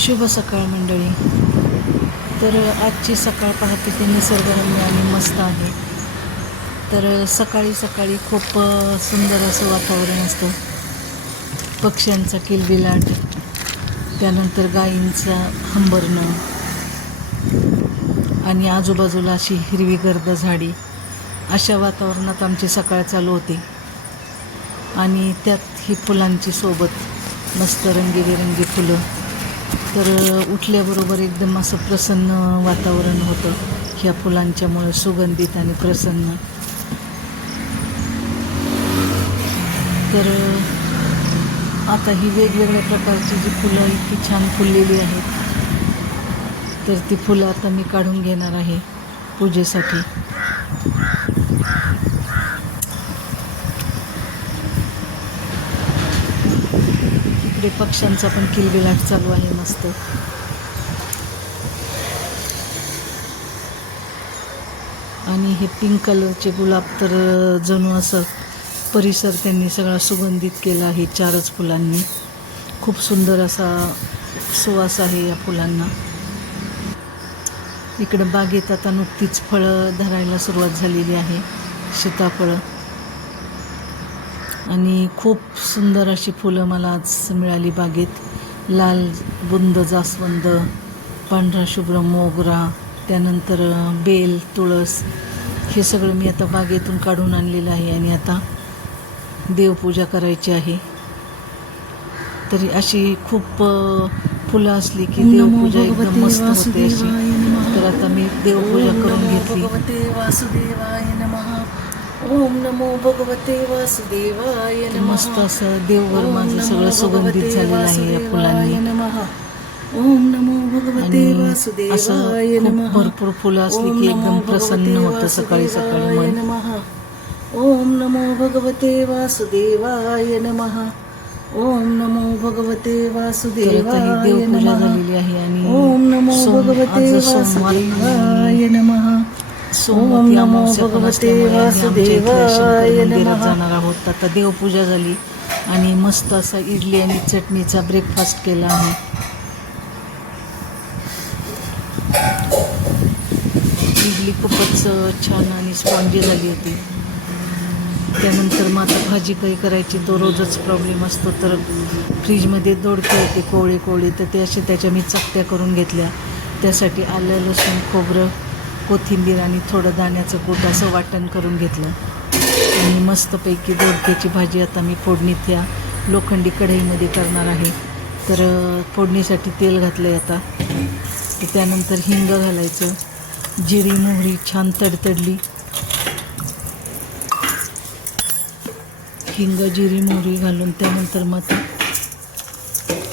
शुभ सकाळ मंडळी. तर आजची सकाळ पाहते ते निसर्गरम्य आणि मस्त आहे. तर सकाळी सकाळी खूप सुंदर असं वातावरण असतं. पक्ष्यांचा किलबिलाट, त्यानंतर गायींचा हंबरणं आणि आजूबाजूला अशी हिरवीगर्द झाडी. अशा वातावरणात आमची सकाळ चालू होती आणि त्यात ही फुलांची सोबत मस्त रंगीबेरंगी फुलं. तर उठल्याबरोबर एकदम असं प्रसन्न वातावरण होतं ह्या फुलांच्यामुळं, सुगंधित आणि प्रसन्न. तर आता ही वेगवेगळ्या प्रकारची जी फुलं इतकी छान फुललेली आहेत, तर ती फुलं आता मी काढून घेणार आहे पूजेसाठी. इकडे पक्ष्यांचा पण किलबिलाट चालू आहे मस्त. आणि हे पिंक कलरचे गुलाब तर जणू असं परिसर त्यांनी सगळा सुगंधित केला आहे. 4च फुलांनी खूप सुंदर असा सुवास आहे या फुलांना. इकडं बागेत आता नुकतीच फळं धरायला सुरुवात झालेली आहे, सीताफळं. आणि खूप सुंदर अशी फुलं मला आज मिळाली बागेत. लाल बुंद जास्वंद, पांढरा शुभ्र मोगरा, त्यानंतर बेल, तुळस, हे सगळं मी आता बागेतून काढून आणलेलं आहे आणि आता देवपूजा करायची आहे. तरी अशी खूप फुलं असली की देवपूजा एकदम मस्त होते अशी. तर आता मी देवपूजा करून घेतली. वासुदेवाय नमः. ओम नमो भगवते वासुदेवाय नमः. मस्त असं देवघर माझं सगळं सुगंधित झालेलं आहे या फुलांनी. ओम नमो भगवते वासुदेवाय नमः. भरपूर फुलं असली की एकदम प्रसन्न होतं सकाळी सकाळी मन. ओम नमो भगवते वासुदेवाय नमः. ओम नमो भगवते वासुदेवाय देवपूजा झालेली आहे आणि ओम नमो भगवते वासुदेवाय नमः. सोमवती अमावस्या पण असल्यामुळे वासुदेवाय नमः जाणार आहोत. आता देवपूजा झाली आणि मस्त असा इडली आणि चटणीचा ब्रेकफास्ट केला आहे. इडली खूपच छान आणि स्पॉन्जी झाली होती. त्यानंतर मग आता भाजी काही करायची तो रोजच प्रॉब्लेम असतो. तर फ्रीजमध्ये दोडके होते कोवळे, तर ते असे त्याच्या मी चकत्या करून घेतल्या. त्यासाठी आलं, लसूण, खोबरं, कोथिंबीर आणि थोडं दाण्याचं कूट असं वाटण करून घेतलं आणि मस्तपैकी दोडक्याची भाजी आता मी फोडणीत या लोखंडी कढईमध्ये करणार आहे. तर फोडणीसाठी तेल घातलं आहे आता. तर त्यानंतर हिंग घालायचं, जिरी मोहरी छान तडतडली. हिंग, जिरी मोहरी घालून त्यानंतर मग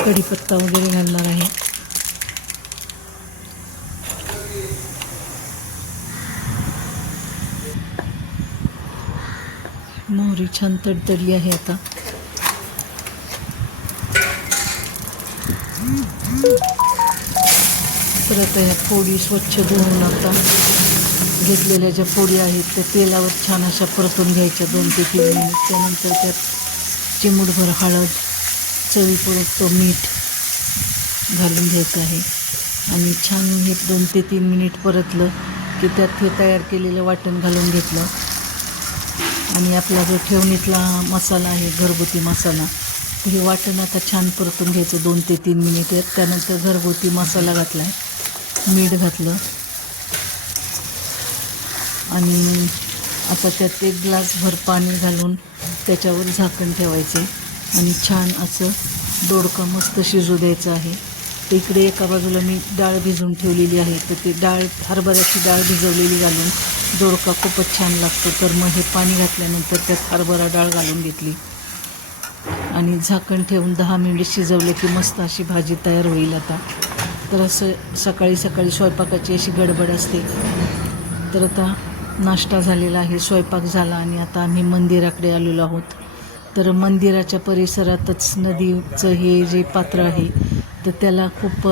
कढीपत्ता वगैरे घालणार आहे. मोहरी छान तडतडली आहे आता. तर आता ह्या फोडी स्वच्छ धुवून आता घेतलेल्या ज्या फोडी आहेत त्या तेलावर छान अशा परतून घ्यायच्या 2 ते 3 मिनिट. त्यानंतर त्यात चिमूटभर हळद, चवीपुरतं मीठ घालून घ्यायचं आहे आणि छान हे 2 ते 3 मिनिट परतलं की त्यात हे तयार केलेलं वाटण घालून घेतलं. आणि आपला जो ठेवणीतला मसाला आहे, घरगुती मसाला, तर हे वाटण आता छान परतून घ्यायचं 2 ते 3 मिनिट. त्यानंतर घरगुती मसाला घातला आहे, मीठ घातलं आणि आता त्यात 1 ग्लासभर पाणी घालून त्याच्यावर झाकण ठेवायचे आणि छान असं दोडकं मस्त शिजू द्यायचं आहे. तर इकडे एका बाजूला मी डाळ भिजवून ठेवलेली आहे. तर ती हरभऱ्याची डाळ भिजवलेली घालून दोडका खूपच छान लागतो. तर मग हे पाणी घातल्यानंतर त्यात हरभरा डाळ घालून घेतली आणि झाकण ठेवून 10 मिनिट शिजवले की मस्त अशी भाजी तयार होईल आता. तर असं सकाळी सकाळी स्वयंपाकाची अशी गडबड असते. तर आता नाश्ता झालेला आहे, स्वयंपाक झाला आणि आता आम्ही मंदिराकडे आलेलो आहोत. तर मंदिराच्या परिसरातच नदीचं हे जे पात्र आहे तर त्याला खूप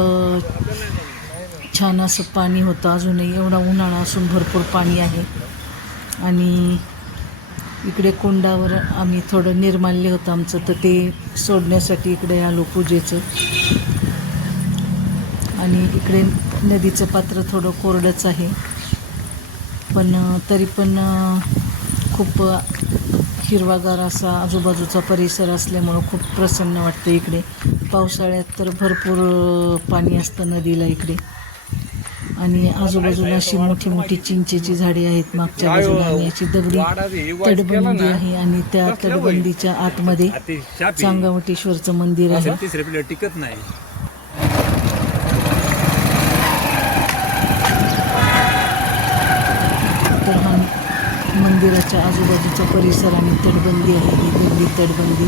छान असं पाणी होतं. अजूनही एवढा उन्हाळा असून भरपूर पाणी आहे. आणि इकडे कोंडावर आम्ही थोडं निर्माल्य होतं आमचं, तर ते सोडण्यासाठी इकडे आलो पूजेचं. आणि इकडे नदीचं पात्र थोडं कोरडंच आहे, पण तरी पण खूप हिरवागार असा आजूबाजूचा परिसर असल्यामुळं खूप प्रसन्न वाटतं इकडे. पावसाळ्यात तर भरपूर पाणी असतं नदीला इकडे. आणि आजूबाजूला अशी मोठी मोठी चिंचेची झाडे आहेत मागच्या बाजूला, आणि अशी दगडी तटबंदी आहे. आणि त्या तटबंदीच्या आतमध्ये चांगावटेश्वरचं मंदिर आहे. टिकत नाही. तर हा मंदिराच्या आजूबाजूचा परिसर आणि तटबंदी आहे, ही दगडी तटबंदी.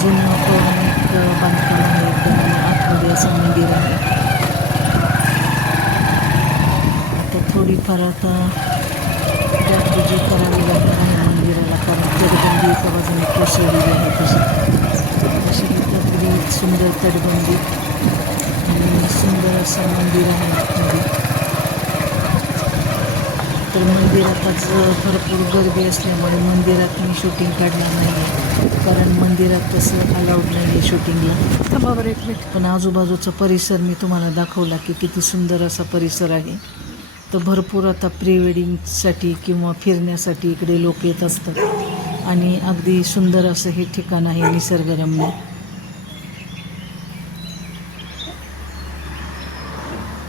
जुनं पौराणिक बांधकाम आहे एकदम, आणि आतमध्ये असं मंदिर आहे. आता थोडीफार आता डागडुजी करावी लागणार आहे मंदिराला, कारण तटबंदी एका बाजूने कोसळलेली आहे. अशी ही दगडी सुंदर तटबंदी आणि सुंदर असं मंदिर आहे आतमध्ये. तर मंदिरात आज भरपूर गर्दी असल्यामुळे मंदिरात मी शूटिंग काढणार नाही आहे, कारण मंदिरात तसं अलाउड नाही आहे शूटिंगला. थांबावर एक मिनिट. पण आजूबाजूचा परिसर मी तुम्हाला दाखवला की किती सुंदर असा परिसर आहे. तर भरपूर आता प्री वेडिंगसाठी किंवा फिरण्यासाठी इकडे लोक येत असतात, आणि अगदी सुंदर असं हे ठिकाण आहे, निसर्गरम्य.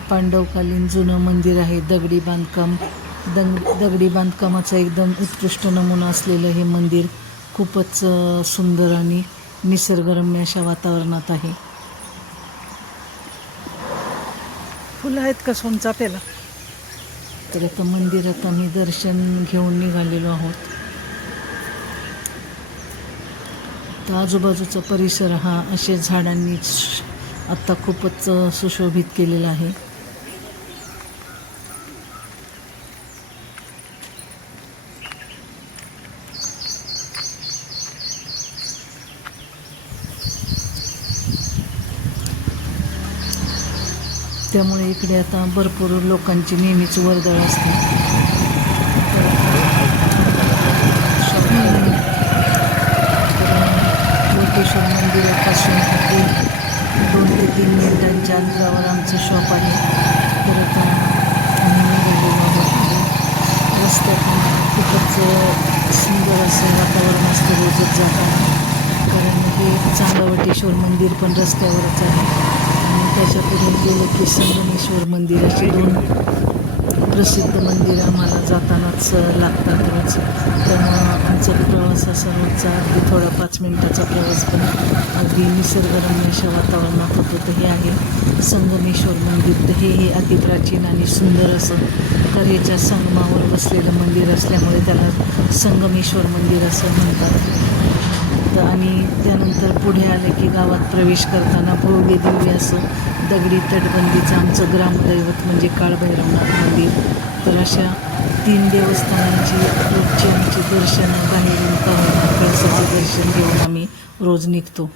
पांडवकालीन जुनं मंदिर आहे, दगडी बांधकाम. दगडी बांधकामाचा एकदम उत्कृष्ट नमुना असलेलं हे मंदिर खूपच सुंदर आणि निसर्गरम्य अशा वातावरणात आहे. फुलं आहेत का सोनचाफ्याला? तर आता मंदिरात आम्ही दर्शन घेऊन निघालेलो आहोत. तर आजूबाजूचा परिसर हा असे झाडांनी आत्ता खूपच सुशोभित केलेला आहे. त्यामुळे इकडे आता भरपूर लोकांची नेहमीच वर्दळ असते. लोकेश्वर मंदिरापासून 2 ते 3 मिनिटांच्या अंतरावर आमचं शॉप आहे. तर आता आम्ही निघालेलो आहोत. रस्त्यातून खूपच सुंदर असं वातावरण असतं रोजच जाताना, कारण हे चांगावटेश्वर मंदिर पण रस्त्यावरच आहे. आणि त्याच्या पुढे गेलं की संगमेश्वर मंदिर, अशी 2 प्रसिद्ध मंदिरं आम्हाला जातानाच लागतात रोज. त्यामुळं आमचा प्रवास असा रोजचा अगदी थोडा 5 मिनिटाचा प्रवास, पण अगदी निसर्गरम्य अशा वातावरणात होतो. तर हे आहे संगमेश्वर मंदिर. तर हे अतिप्राचीन आणि सुंदर असं तऱ्हेच्या संगमावर बसलेलं मंदिर असल्यामुळे त्याला संगमेश्वर मंदिर असं म्हणतात. आणि त्यानंतर पुढे आले की गावात प्रवेश करताना भव्य दिव्य असं दगडी तटबंदीचं आमचं ग्रामदैवत म्हणजे काळभैरवनाथ मंदिर. तर अशा 3 देवस्थानांची रोजची आमची दर्शनं बाहेरून का होईना कळसाचं दर्शन घेऊन आम्ही रोज निघतो.